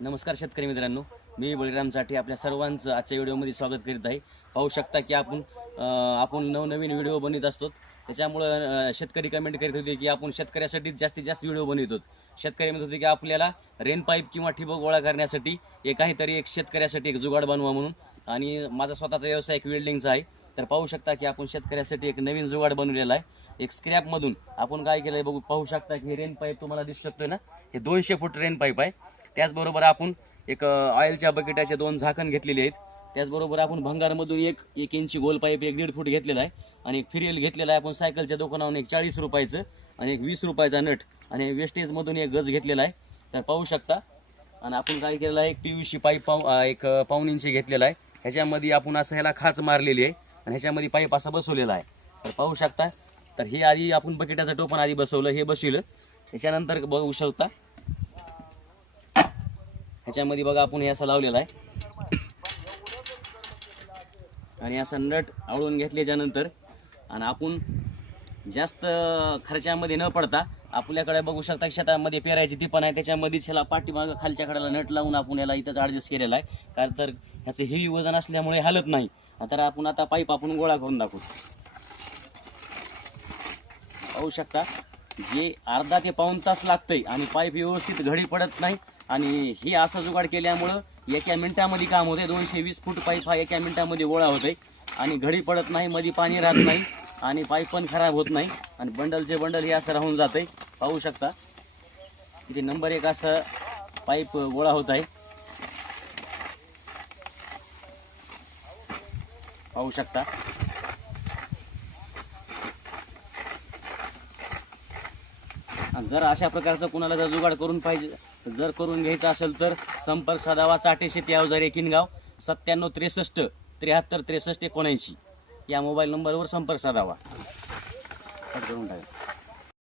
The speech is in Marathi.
नमस्कार शेतकरी मित्रांनो. मी बळीरामसाठी आपल्या सर्वांचं आजच्या व्हिडिओमध्ये स्वागत करीत आहे. पाहू शकता की आपण आपण नवनवीन व्हिडिओ बनवत असतो. त्याच्यामुळं शेतकरी कमेंट करीत होते की आपण शेतकऱ्यासाठी जास्तीत जास्त व्हिडिओ बनवतो शेतकरी म्हणत होते की आपल्याला रेन पाईप किंवा ठिबक गोळा करण्यासाठी एक काहीतरी एक शेतकऱ्यासाठी एक जुगाड बनवा म्हणून. आणि माझा स्वतःचा व्यवसाय एक वेल्डिंगचा आहे. तर पाहू शकता की आपण शेतकऱ्यासाठी एक नवीन जुगाड बनवलेला आहे. एक स्क्रॅपमधून आपण काय केलं आहे बघू पाहू शकता की हे रेन पाईप तुम्हाला दिसू शकतोय ना? हे दोनशे फूट रेन पाईप आहे. त्याचबरोबर आपण एक ऑइलच्या बकेटाचे दोन झाकण घेतलेले आहेत. त्याचबरोबर आपण भंगारमधून एक एक इंची गोल पाईप एक दीड फूट घेतलेला आहे. आणि एक फिरियल घेतलेला आहे आपण सायकलच्या दुकानावरून एक चाळीस रुपयाचं आणि एक वीस रुपयाचा नट आणि वेस्टेजमधून एक गज घेतलेला आहे. तर पाहू शकता. आणि आपण काय केलेलं आहे एक पी सी पाईप पाऊ एक पाऊन इंची घेतलेला आहे. ह्याच्यामध्ये आपण असं ह्याला खाच मारलेली आहे आणि ह्याच्यामध्ये पाईप असा बसवलेला आहे. तर पाहू शकता. तर हे आधी आपण बकेटाचं टोपण आधी बसवलं हे बसवलं. त्याच्यानंतर बघू शकता. ह्याच्यामध्ये बघा आपण हे असं लावलेलं आहे. आणि असं नट आवळून घेतल्याच्यानंतर आणि आपण जास्त खर्चामध्ये न पडता आपल्याकडे बघू शकता शेतामध्ये पेरायची ती पण आहे. त्याच्यामध्येच ह्याला पाठीमागं खालच्या कडेला नट लावून आपण याला इथंच ॲडजस्ट केलेला आहे. कारण तर ह्याचं हेवी वजन असल्यामुळे हलत नाही. तर आपण आता पाईप आपण गोळा करून दाखवू. पाहू शकता जे अर्धा ते पाऊण तास लागतंय आणि पाईप व्यवस्थित घडी पडत नाही. आणि ही असं जुगाड केल्यामुळं एका मिनिटामध्ये काम होते दोनशे वीस फूट पाईप हा एका मिनिटामध्ये गोळा होते आणि घडी पडत नाही मध्ये पाणी राहत नाही आणि पाईप पण खराब होत नाही. आणि बंडलचे बंडल हे असं राहून जातंय. पाहू शकता. इथे नंबर एक असं पाईप गोळा होत आहे. पाहू शकता. आणि जर अशा प्रकारचं कुणाला जर जुगाड करून पाहिजे जर करून घ्यायचं असेल तर संपर्क साधावा चाटे शेती अवजार एकिनगाव सत्त्याण्णव त्रेसष्ट त्र्याहत्तर त्रेसष्ट एकोणऐंशी. या मोबाईल नंबरवर संपर्क साधावा. करून टाका.